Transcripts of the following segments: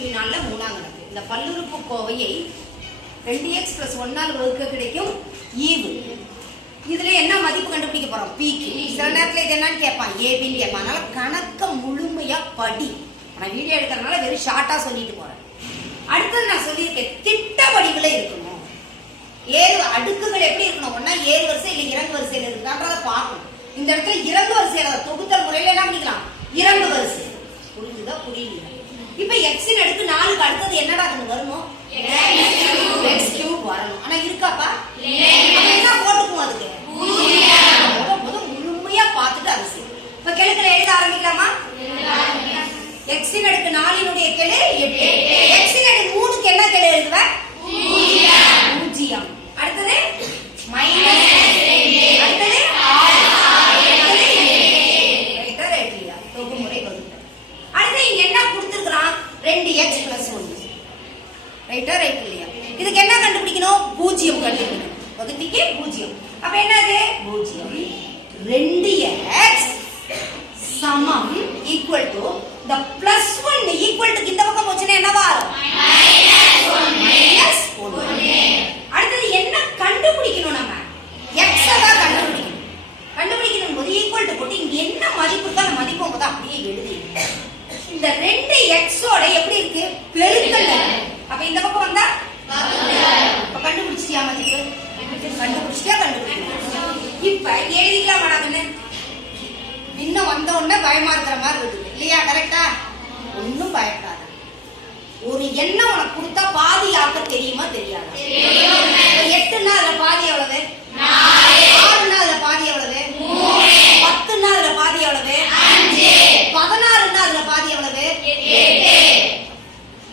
3.4 மூணாம் கணக்கு. இந்த பல்லுறுப்புக்கோவையை 2x + 1 வகுக்க கிடைக்கும் ஈவு. இதுல என்ன மதிப்பு கண்டுபிடிக்க போறோம்? பீக்கு. சில நேரத்துல இது என்னன்னு கேட்பான், ஏபின்னு கேட்பான். அதனால கணக்க முழுமையா படி. நான் வீடியோ எடுக்கிறதுனால வெறும் ஷார்ட்டா சொல்லிட்டு போறேன். அடுத்தது நான் சொல்லியிருக்கேன், திட்ட வடிவுல இருக்கணும். ஏறு அடுக்குகள் எப்படி இருக்கணும்? ஒன்னா ஏறு வரிசை இல்ல இறங்கு வரிசையில இருக்குன்றத பார்க்கணும். இந்த இடத்துல இறங்கு வரிசையில தொகுத்தல் முறையில என்ன பண்ணிக்கலாம்? இறங்கு வரிசை. புரிஞ்சுதா? புரியல? இப்ப எக்ஸின் அடுக்கு 4க்கு அடுத்தது என்னடா வரணும்? x³ வரணும். ஆனா இருக்காப்பா? என்ன போட்டுக்குவோம் அதுக்கு? முழுமையா பார்த்துட்டு அது செய்யும். இப்ப கெழுக்களை எழுத ஆரம்பிக்கலாமா? எக்ஸின் அடுக்கு 4னுடைய கெழு 8. எக்ஸின் அடுக்கு 3க்கு என்ன கெழு எழுதுவ? 0. அடுத்தது மைனஸ் 2. அடுத்தது 6. ரைட்டா ரைட்லியா? தொகுமுறை வகுத்தல். அடுத்து இங்க என்ன கொடுத்திருக்கான்? 2x + 1. ரைட்டா ரைட் இல்லையா? இதுக்கு என்ன கண்டுபிடிக்கணும்? 0 கண்டுபிடிக்கணும். பகுதிக்கு 0. அப்ப என்னது? 0. 2x சமம் equal to the +1 equal to இந்த பக்கம் போச்சுன்னா என்னவா வரும்? -1. அடுத்து என்ன கண்டுபிடிக்கணும்? நம்ம x தான் கண்டுபிடிக்கணும். கண்டுபிடிக்கணும் போது equal to போட்டு இங்க என்ன மதிப்பு இருக்கோ அந்த மதிப்பை வந்து அப்படியே எழுதி இந்த 2x ஓட எப்படி இருக்கு? பெருக்கல். அப்ப இந்த பக்கம் வந்தா அப்ப கண்டுபிடிச்சியா மதிப்பு? கண்டுபிடிச்சியா? கண்டுபிடிச்சியா? இப்ப எழுதிக்கலாம் மாடாங்கன்னு இன்னும் வந்த உடனே பயமா இருக்கிற மாதிரி இருக்குது இல்லையா? கரெக்டா? ஒன்னும் பயப்படாத. ஒரு எண்ணம் உனக்கு கொடுத்தா பாதி ஆக்க தெரியுமா தெரியாதா? 8ன்னா அதுல பாதி எவ்வளவு? 6ன்னா அதுல பாதி எவ்வளவு? 10ன்னா அதுல பாதி எவ்வளவு? 16ன்னா அதுல பாதி எவ்வளவு? 8.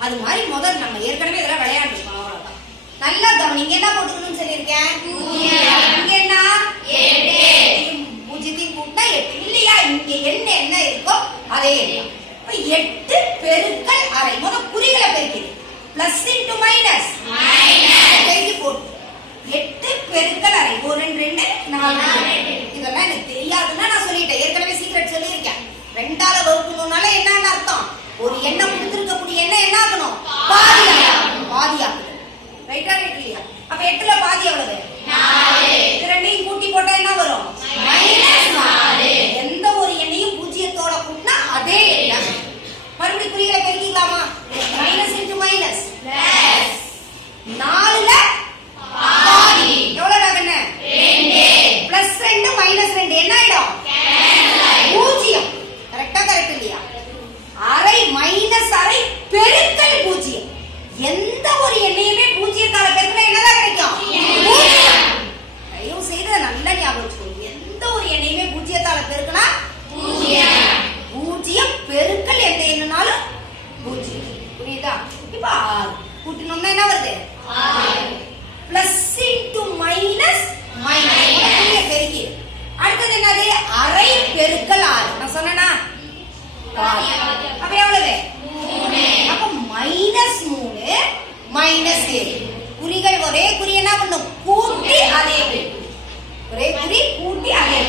அது மாதிரி முதல் நம்ம ஏற்கனவே இதெல்லாம் விளையாண்டுருக்கோம். அவ்வளவுதான். நல்லா கவனிங்க. என்ன போட்டுக்கணும்னு சொல்லியிருக்கேன்? இங்க என்ன? 8. 0 கூட்டினா 8 இல்லையா? இங்க என்ன இருக்கோ அதே எண்ணம். 8 பெருக்கல் அரை. முதல் குறிகளை பெருக்கிடு. பிளஸ் இன்டு மைனஸ் பெருக்கி போட்டு 8 பெருக்கல் அரை. 1 2 4. இதெல்லாம் எனக்கு தெரியாதுன்னா நான் சொல்லிட்டேன். ஏற்கனவே சீக்ரெட் சொல்லியிருக்கேன். 2ஆல வகுக்கணும்னால என்னன்னு அர்த்தம்? ஒரு எண்ணம் கொடுத்திருக்கக்கூடிய எண்ணம் என்ன ஆகணும்? பாதி ஆகணும். ரைட்டா ரைட் இல்லையா? அப்ப 8ல பாதி எவ்வளவு? 4. இது ரெண்டையும் கூட்டி போட்டா என்ன வரும்? -4. எந்த ஒரு எண்ணையும் 0தோட கூட்டினா அதே எண்ணம். மறுபடியும் குறிகளை பெருக்கிக்கலாமா? Minus into minus plus. 4ல பாதி எவ்வளவுடா கண்ணு? 2. பிளஸ் 2 மைனஸ் 2 என்ன ஆயிடும்? 0. கரெக்டா? கரெக்ட் இல்லையா? அரை மைனஸ் அரை பெருக்கல் 0. எந்த ஒரு எண்ணையுமே 0தால பெருக்கினா என்னதான் கிடைக்கும்? 0. தயவு செய்து நல்லா ஞாபகம் வச்சுக்கோங்க. எந்த ஒரு எண்ணையுமே 0தால பெருக்கினா 0 பெருக்கல் எந்த எண்ணாலும் 0. புரியுதா? இப்ப 6 கூட்டினோம்னா என்ன வருது? 6. பிளஸ் இன்டு மைனஸ் மைனஸ் பெருக்கி. அடுத்தது என்னது? அரை பெருக்கல் 6. நான் சொன்னேனா? அப்ப எவ்வளவு? 3. அப்ப -3 -7. குறிகள் ஒரே குறி என்ன பண்ணும்? கூட்டி அதே ஒரே குறி கூட்டி அதே.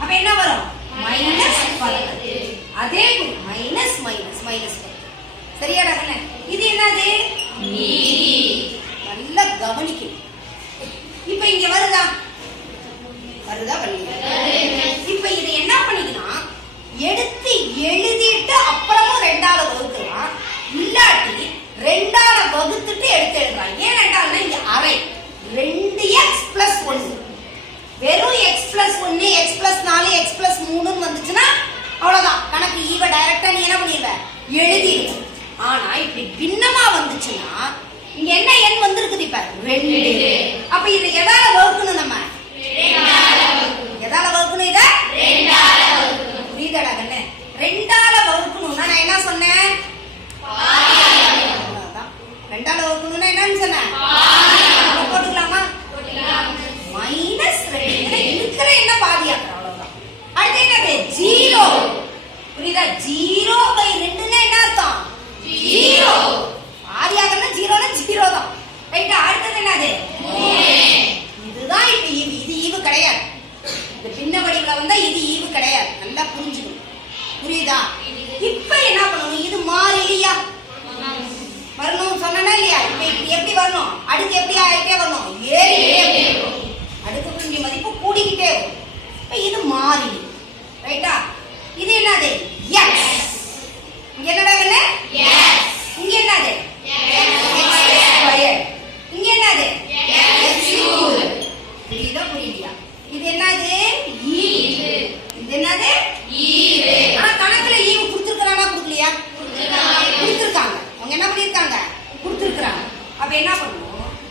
அப்ப என்ன வரும்? -10. அதே குறி மைனஸ் மைனஸ் மைனஸ். சரியாடா கண்ணே? இது என்னது? நல்லா கவனிக்கணும். இப்ப இங்க வருதா? வரல. இப்ப இது என்ன பண்ணிக்கலாம்? எடுத்து எழுதிட்டு அப்புறமும் 2ஆல வகுக்கலாம். இல்லாட்டி 2ஆல வகுத்துட்டு எடுத்து எழுதுறான். ஏன் 2ஆல? இங்க அரை 2x + 1. வெறும் x + 1 x + 4 x + 3 வந்துச்சுன்னா அவ்வளவுதான். கணக்கு ஈவ டைரக்டா நீ என்ன பண்ணிடுவ? எழுதிடுவ. ஆனா இப்படி பின்னமா வந்துச்சுன்னா இங்க என்ன எண் வந்திருக்குது? இப்ப 2. அப்ப இதை எதால வகுக்கணும்? நம்ம எதால வகுக்கணும்? இத 2ஆல வகுக்கணும். புரியுதாடா கண்ணு? 2ஆல வகுக்கணும்னா நான் என்ன சொன்னேன்? 2ஆல வகுக்கணும்னா என்னன்னு சொன்னேன்? போட்டுக்கலாமா? -2. இருக்கிற என்ன பாதி ஆக்குற. அவ்வளவுதான். அடுத்து என்னது? 0. புரியுதா? 0/2ன்னா என்ன அர்த்தம்? 0. பாதி ஆக்குறதுனா 0னா 0 தான். ரைட்டா? அடுத்தது என்னது? 3. இதுதான் இப்ப அடுத்து எப்படி ஆயிட்டே வரணும், ஏறிட்டே வரும். அடுக்கு மதிப்பு கூடிக்கிட்டே வரும். இப்ப இது மாறிலி, ரைட்டா? இது என்னது, எக்ஸ். இங்க என்னடா கண்ணு, எக்ஸ். இங்க என்னது, எக்ஸ் ஸ்கொயர். இங்க என்னது, எக்ஸ் கியூப். புரியுதா புரியலையா? இது என்னது, ஈவு. இது என்னது, ஈவு. ஆனா கணக்குல ஈவு கொடுத்திருக்கானா கொடுக்கலையா? கொடுத்திருக்காங்க. அவங்க என்ன பண்ணிருக்காங்க, கொடுத்திருக்காங்க. அப்ப என்ன பண்ணுவோம்,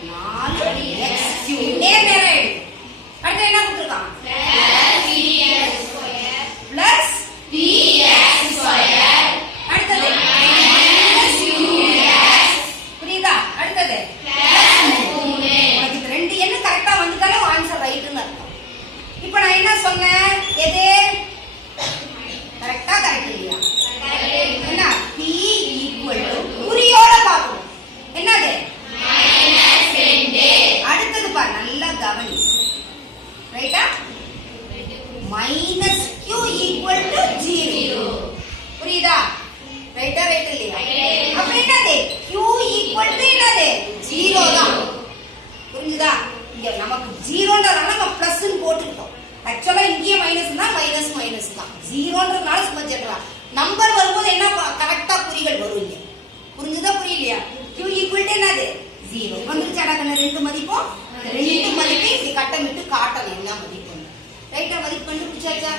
4x கியூப் நேர் நேரா எழுது. அடுத்து என்ன கொடுத்திருக்காங்க, பிளஸ் bx ஸ்கொயர். அடுத்தது புரியுதா? அடுத்தது உனக்கு இது ரெண்டு எண்ணு கரெக்டா வந்துட்டாலும் ஆன்சர் ரைட்னு அர்த்தம். இப்போ நான் என்ன சொன்னேன், எது கரெக்டா கரெக்ட் இல்லையா? என்ன p ஈக்குவல் டு குறியோட பார்க்கணும். என்னது, -2. அடுத்தது பாரு, நல்லா கவனி, ரைட்டா? -q equal to 0. புரியுதா? ரைட்டா ரைட் இல்லையா? அப்ப என்னது, q ஈக்குவல் டு என்னது, 0 தான். புரிஞ்சுதா? இங்க நமக்கு 0ன்றதால நம்ம பிளஸ் னு போட்டுட்டோம். ஆக்சுவலா இங்கேயே மைனஸ் தான், மைனஸ் மைனஸ் தான். 0ன்றதால சும்மா ஜெனரல் நம்பர் வரும்போது என்ன கரெக்டா குறிகள் வரும் இங்க. புரிஞ்சுதா புரியலையா? q ஈக்குவல் டு என்னது, 0 வந்துருச்சாடா கண்ணு. ரெண்டு மதிப்பும் ரெண்டு மதிப்பையும் இப்படி கட்டமிட்டு காட்டணும் என்ன மதிப்பு. ரைட்டா? மதிப்பு கண்டுபிடிச்சாச்சா?